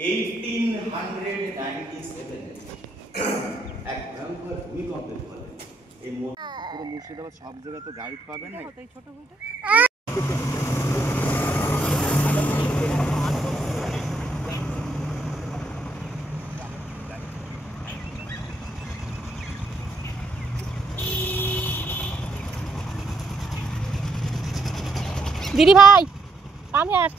1897 এক ভয়ঙ্কর ভূমিকম্পের ফলে এই পুরো মুর্শিদাবাদ সব জায়গায় তো গাইড পাবেন না। ছোট বইটা দিদি ভাই আমি আর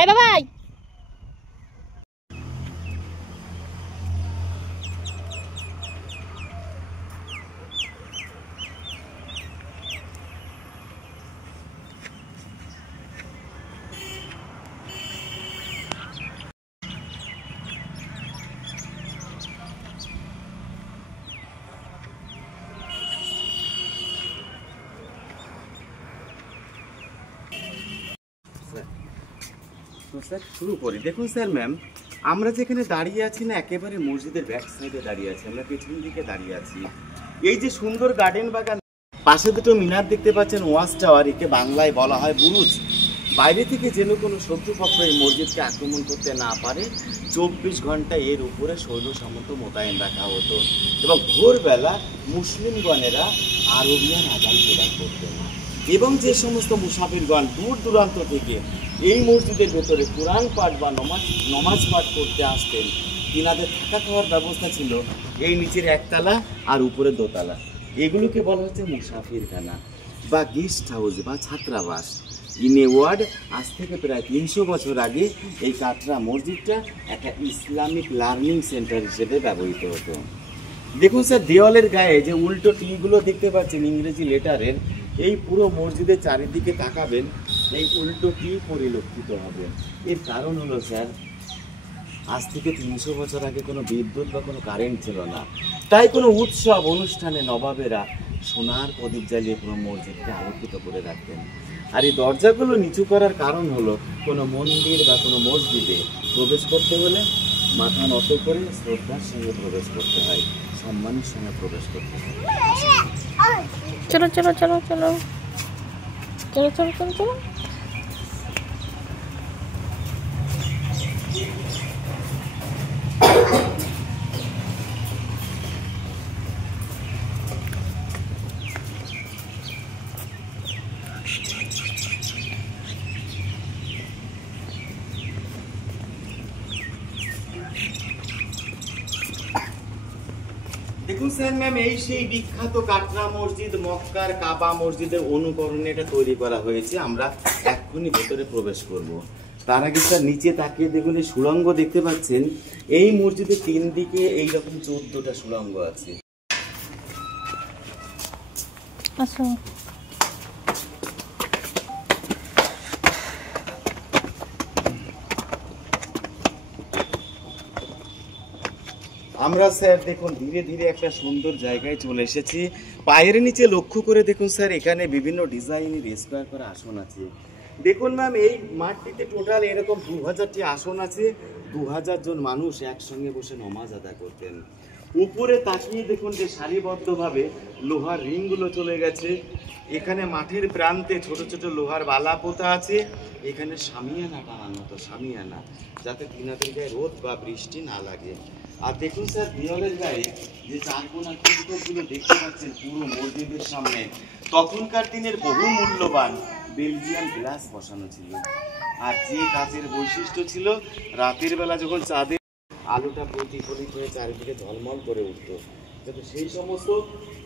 এই বাবাই তো স্যার শুরু করি। দেখুন স্যার ম্যাম, আমরা যেখানে দাঁড়িয়ে আছি না একেবারে মসজিদের ব্যাক সাইডে দাঁড়িয়ে আছি, আমরা পেছন দিকে দাঁড়িয়ে আছি। এই যে সুন্দর গার্ডেন বাগান, পাশে দুটো মিনার দেখতে পাচ্ছেন, ওয়াচ টাওয়ার, একে বাংলায় বলা হয় বুরুজ। বাইরে থেকে যেন কোনো শত্রুপক্ষ এই মসজিদকে আক্রমণ করতে না পারে 24 ঘন্টা এর উপরে সৈন্য সামন্ত মোতায়েন রাখা হতো এবং ভোরবেলা মুসলিমগণেরা আরবিয়ান আযান প্রদান করতেন এবং যে সমস্ত মুসাফিরগণ দূর দূরান্ত থেকে এই মসজিদের ভেতরে কোরআন পাঠ বা নমাজ পাঠ করতে আসতেন, তিনাদের থাকা খাওয়ার ব্যবস্থা ছিল এই নিচের একতলা আর উপরে দোতলা। এগুলোকে বলা হচ্ছে মুসাফিরখানা বা গেস্ট হাউস বা ছাত্রাবাস। ইন এ ওয়ার্ড, আজ থেকে প্রায় 300 বছর আগে এই কাটরা মসজিদটা একটা ইসলামিক লার্নিং সেন্টার হিসেবে ব্যবহৃত হতো। দেখুন স্যার, দেওয়ালের গায়ে যে উল্টো টিগুলো দেখতে পাচ্ছেন ইংরেজি লেটারের, এই পুরো মসজিদের চারিদিকে তাকাবেন, এই উল্টো টি পরিলক্ষিত হবে। এর কারণ হলো স্যার, আজ থেকে 300 বছর আগে কোনো বিদ্যুৎ বা কোনো কারেন্ট ছিল না, তাই কোনো উৎসব অনুষ্ঠানে নবাবেরা সোনার প্রদীপ জ্বালিয়ে পুরো মসজিদকে আলোকিত করে রাখতেন। আর এই দরজাগুলো নিচু করার কারণ হলো কোনো মন্দির বা কোনো মসজিদে প্রবেশ করতে হলে মাথা নত করে শ্রদ্ধার সঙ্গে প্রবেশ করতে হয়, সম্মানের সঙ্গে প্রবেশ করতে হয়। চলো চলো চলো চলো চলো চলো চলো চলো দেখুন স্যার ম্যাম, এই সেই বিখ্যাত কাটরা মসজিদ, মক্কার কাবা মসজিদের অনুকরণে এটা তৈরি করা হয়েছে। আমরা এক্ষুনি ভেতরে প্রবেশ করব। তার আগে স্যার নিচে তাকিয়ে দেখুন, এই সুড়ঙ্গ দেখতে পাচ্ছেন, এই মসজিদের 3 দিকে এইরকম 14টা সুড়ঙ্গ আছে। আচ্ছা, আমরা স্যার দেখুন ধীরে ধীরে একটা সুন্দর জায়গায় চলে এসেছি। পায়ের নিচে লক্ষ্য করে দেখুন স্যার, এখানে বিভিন্ন ডিজাইনের স্কোয়ার করা আসন আছে। দেখুন ম্যাম, এই মাঠটিতে টোটাল এরকম 2000টি আসন আছে। 2000 জন মানুষ একসঙ্গে বসে নমাজ আদায় করতেন। উপরে তাকিয়ে দেখুন যে সারিবদ্ধভাবে লোহার রিংগুলো চলে গেছে। এখানে মাটির প্রান্তে ছোট ছোট লোহার বালা পোতা আছে। এখানে শামিয়ানা টানানো হতো, শামিয়ানা, যাতে তিনাদের গায়ে রোদ বা বৃষ্টি না লাগে। আর দেখুন স্যার, দেওয়ালের গায়ে যে চারকোনা কৃতিত্বগুলো দেখতে পাচ্ছেন পুরো মসজিদের সামনে, তখনকার দিনের বহু মূল্যবান বেলজিয়াম গ্লাস বসানো ছিল। আর যে কাচের বৈশিষ্ট্য ছিল, রাতের বেলা যখন চাঁদের আলোটা প্রতিফলিত হয়ে চারিদিকে ঝলমল করে উঠতো, যাতে সেই সমস্ত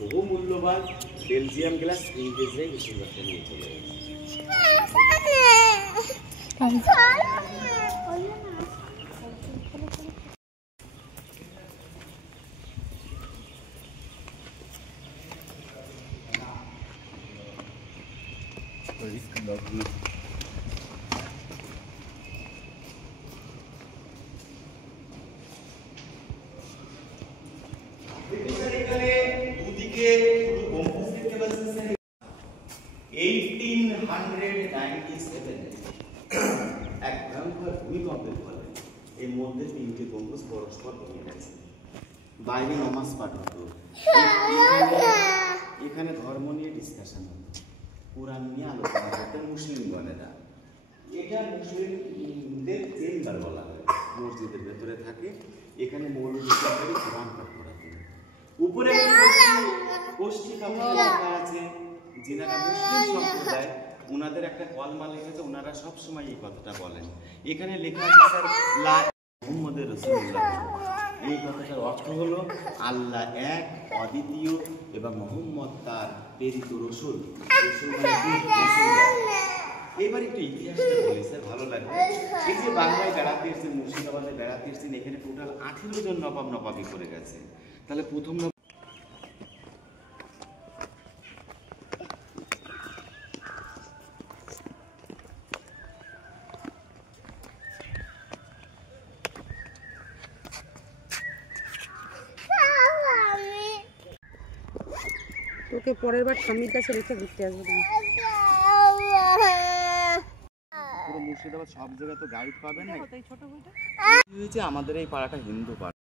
বহু মূল্যবান বেলজিয়াম গ্লাস ইংরেজরাই বেশিরভাগটা নিয়ে চলে গেছে। এখানে দুদিকে গম্বুজ দেখতে পাচ্ছেন স্যার 1897 এক ভয়ঙ্কর ভূমিকম্পের ফলে এর মধ্যে 3টে গম্বুজ পরস্পর ভেঙে গেছে। বাইরে নামাজ পাঠ হতো, এখানে ধর্ম নিয়ে ডিসকাশন হতো, কোরআন নিয়ে আলোচনা করতেন মুসলিমগণেরা। এটা মুসলিমদের চেম্বার বলা হয়, মসজিদের ভেতরে থাকে। এখানে মৌলভী সাহেবের কোরআন পাঠ করাতেন। উপরে পশ্চিম লেখা আছে, যিনারা মুসলিম সম্প্রদায় ওনাদের একটা কলমা লেখেছে, ওনারা সবসময় এই কথাটা বলেন। এখানে লেখা আছে স্যার লা মুহাম্মদুর রাসূলুল্লাহ। এই কথাটার অর্থ হলো আল্লাহ এক, অদ্বিতীয় এবং মুহাম্মদ তার প্রেরিত রসূল। এবার একটু ইতিহাসটা বলি স্যার, ভালো লাগবে। এই যে বাংলায় বেড়াতে এসেছেন, মুর্শিদাবাদে বেড়াতে এসেছেন, এখানে টোটাল 18 জন নবাব নবাবি করে গেছে। তাহলে প্রথম তোকে পরের বার স্বামীর কাছে রেখে ঘুরতে আসবো তুমি। পুরো মুর্শিদাবাদ সব জায়গায় তো গাইড পাবেন না। হয়েছে আমাদের এই পাড়াটা হিন্দু পাড়া।